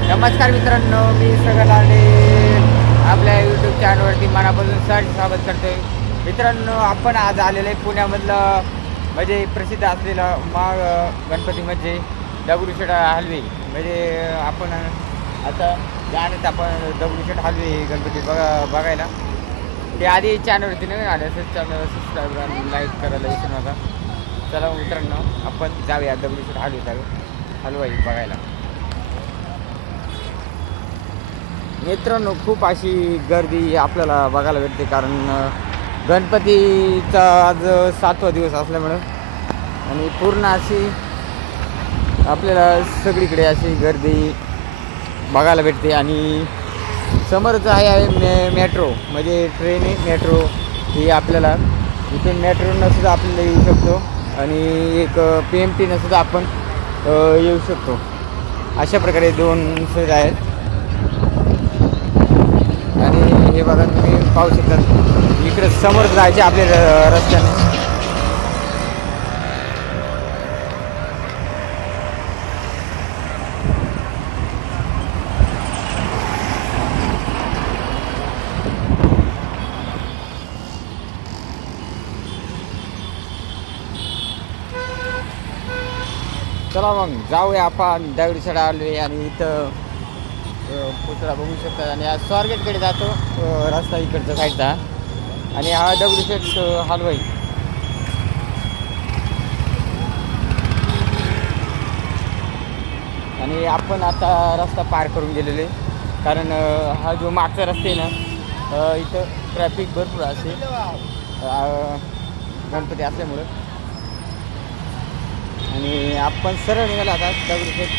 नमस्कार मित्रांनो मी सगळं आणि आपल्या यूट्यूब चॅनलवरती मनापासून सहज स्वागत करतोय. मित्रांनो आपण आज आलेलो आहे पुण्यामधलं म्हणजे प्रसिद्ध असलेलं मा गणपती म्हणजे दगडूशेठ हलवे. म्हणजे आपण आता जाणत आपण दगडूशेठ हलवे गणपती बघा बघायला. ते आधी चॅनलवरती नवीन आले असेल चॅनल सबस्क्राईब आणि लाईक करायला विसरू नका. चला मित्रांनो आपण जाऊया दगडूशेठ हलवी जाऊ हलवाई बघायला. मित्रांनो खूप अशी गर्दी आपल्याला बघायला भेटते कारण गणपतीचा आज सातवा दिवस असल्यामुळं. आणि पूर्ण अशी आपल्याला सगळीकडे अशी गर्दी बघायला भेटते. आणि समोरच आहे आहे मे मेट्रो म्हणजे ट्रेन आहे मेट्रो. ही आपल्याला इथून मेट्रोनं सुद्धा आपल्याला येऊ शकतो. आणि एक पी एम टीनं सुद्धा आपण येऊ शकतो. अशा प्रकारे दोन सुविधा आहेत आणि हे बघा तुम्ही पाहू शकता. इकडे समोर जायचे आपले र- रस्त्याने. चला मग जाऊया आपण दगडीसड आलोय आणि इथं पुतळा बघू शकतात. आणि आज स्वारगेटकडे जातो. रस्ता इकडचा साईडचा. आणि हा दगडूशेठ हलवाई. आणि आपण आता रस्ता पार करून गेलेले कारण हा जो मागचा रस्ता आहे ना इथं ट्रॅफिक भरपूर असे गणपती असल्यामुळं. आणि आपण सरळ निघाला आता दगडूशेठ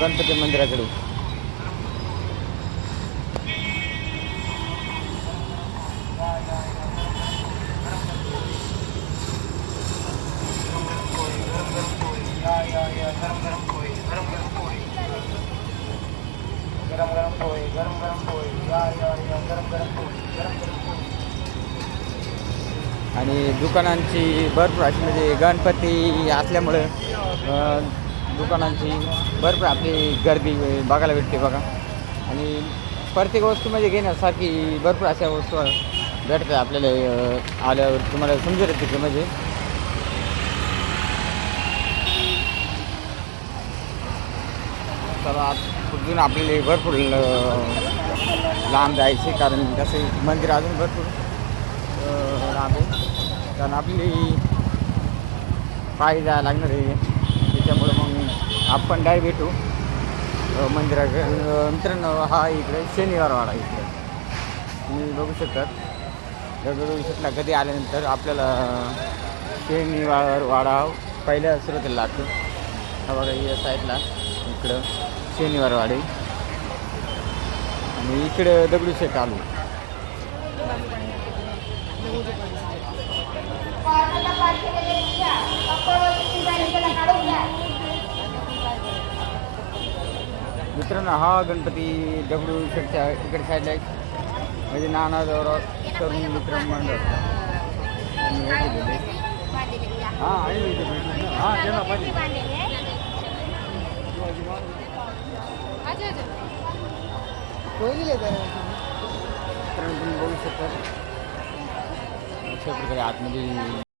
गणपती मंदिराकडे. गरम गरम गरम गरम या या या गरम गरम गरम गरम आणि दुकानांची भरपूर अशी म्हणजे गणपती असल्यामुळं दुकानांची भरपूर आपली गर्दी बघायला भेटते बघा. आणि प्रत्येक वस्तू म्हणजे घेण्यासारखी भरपूर अशा वस्तू भेटतात आपल्याला आल्यावर तुम्हाला समजून येते की म्हणजे. चला अजून आपल्याला भरपूर लांब जायचे कारण कसं मंदिर अजून भरपूर लांब आहे. कारण आपली पायी जायला लागणार आहे. त्याच्यामुळं मग आपण डाय भेटू. मंदिराकडे मित्रांनो हा इकडे शनिवारवाडा इकडे. तुम्ही बघू शकतात दगडूशेठला कधी आल्यानंतर आपल्याला शनिवार वाडा पहिल्या सुरुवातीला लागतो. हा बघा या साईडला इकडं. शनिवारवाडी. आणि इकडं दगडूशेठ आलो. मित्रांनो हा गणपती दगडूशेठच्या इकडे साईडला आहे. म्हणजे नाना दौरा तरुण मित्र मंडळ. हां आहे. हां त्यांना पाहिजे. मित्रांनो तुम्ही बघू शकता. अशा प्रकारे आतमध्ये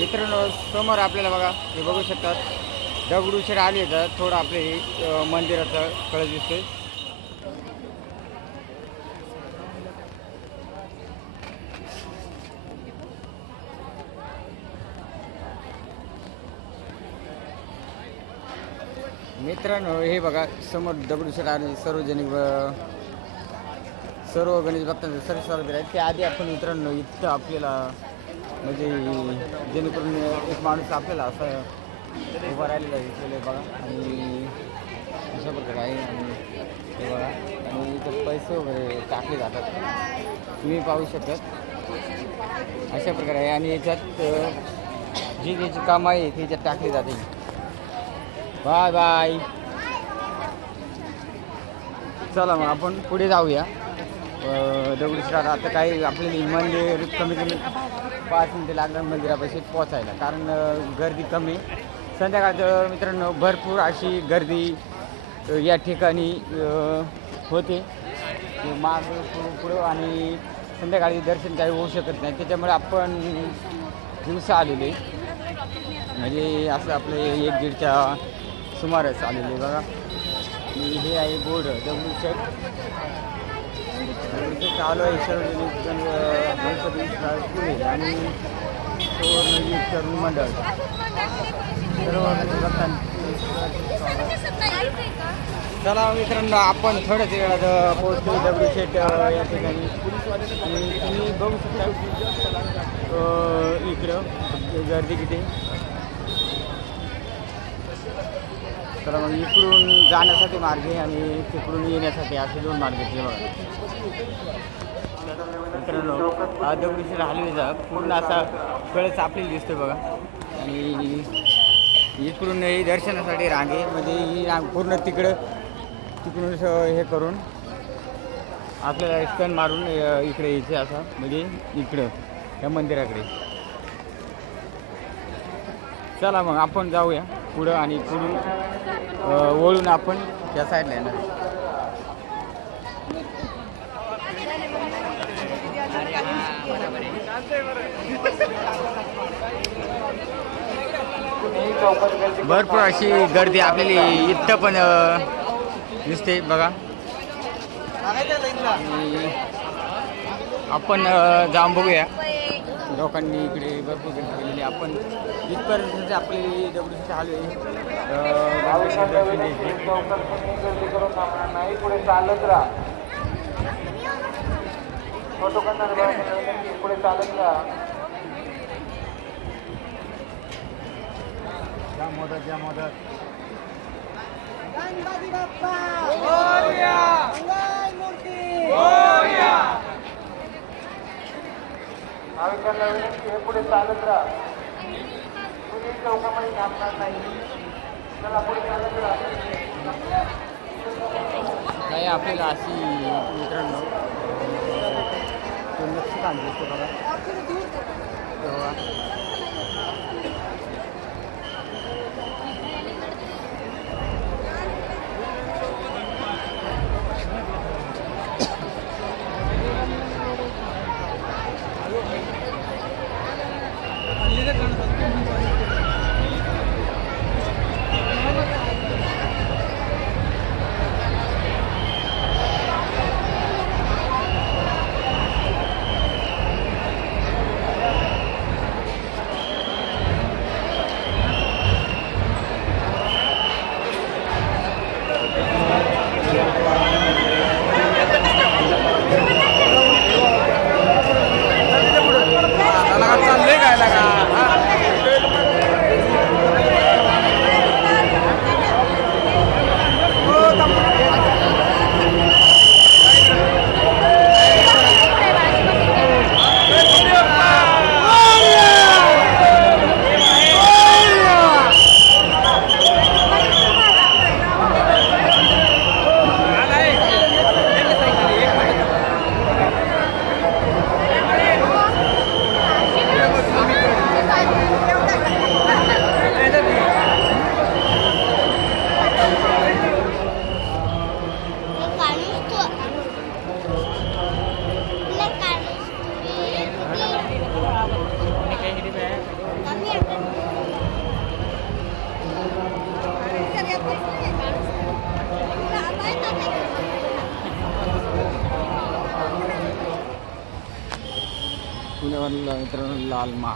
मित्रांनो समोर आपल्याला बघा हे बघू शकतात. दगडूशेर आले तर थोडं आपले मंदिराचं कळ दिसते मित्रांनो हे बघा समोर दगडूशेर आले सार्वजनिक सर्व गणेश भक्तांचं सर्व सर्व ते आधी आपण मित्रांनो इथं आपल्याला म्हणजे जेणेकरून एक माणूस आपल्याला असं उभं राहिलेलं दिसलेलं आहे बघा. आणि अशा प्रकारे आहे आणि हे बघा. आणि इथं पैसे वगैरे टाकले जातात. तुम्ही पाहू शकतात अशा प्रकारे आहे. आणि याच्यात जी त्याची काम आहे ती याच्यात टाकली जाते. Bye bye. चला मग आपण पुढे जाऊया. दगडूशेठ आता काही आपल्याला मंदिर कमी कमी पाच मिनटं लागणार मंदिरापाशी पोचायला कारण गर्दी कमी संध्याकाळचं मित्रांनो भरपूर अशी गर्दी या ठिकाणी होते. माग पुढं आणि संध्याकाळी दर्शन काही होऊ शकत नाही. त्याच्यामुळे आपण दिवसा आलेले. म्हणजे असं आपले एक दीडच्या सुमारास आलेले बघा. हे आहे बोर्ड दगडूशेठ दगडूशेठ चालू आहे सार्वजनिक गणपती पुणे आणि सुवर्ण मंडळ. सर्व चला मित्रांनो आपण थोड्याच वेळात पोहोचतो दगडू शेट या ठिकाणी. आणि तुम्ही बघू शकता इकडं गर्दी किती. तर मग इकडून जाण्यासाठी मार्ग आहे आणि तिकडून येण्यासाठी असे दोन मार्ग आहेत बघा. मित्रांनो हा दगडूशेठ हलवेचा पूर्ण असा कळच आपल्याला दिसतो बघा. आणि इकडून दर्शनासाठी रांगे म्हणजे ही रांग पूर्ण तिकडं तिकडून हे करून आपल्याला स्टन मारून इकडे यायचे असा. म्हणजे इकडं या मंदिराकडे. चला मग आपण जाऊया पुढं आणि पुढून वळून आपण त्या साईडला येणार. भरपूर अशी गर्दी आपल्याला इथं पण दिसते बघा. आणि आपण जाऊन बघूया. लोकांनी इकडे भरपूर गर्दी केलेली आहे. आपण इथपर्यंत आपली दगडूशेठ आलो आहे गर्दी करून पुढे चालत राहा फोटो पुढे चालत राहा. मदत ज्या मदत भाविकांना विनंती पुढे चालत राहा कुणी चौकामध्ये थांबणार नाही त्याला पुढे चालत राहा नाही आपल्याला अशी मित्रांनो लक्ष नक्षीकाम दिसतो बघा. तेव्हा पुण्यावरला मित्रांनो लाल मा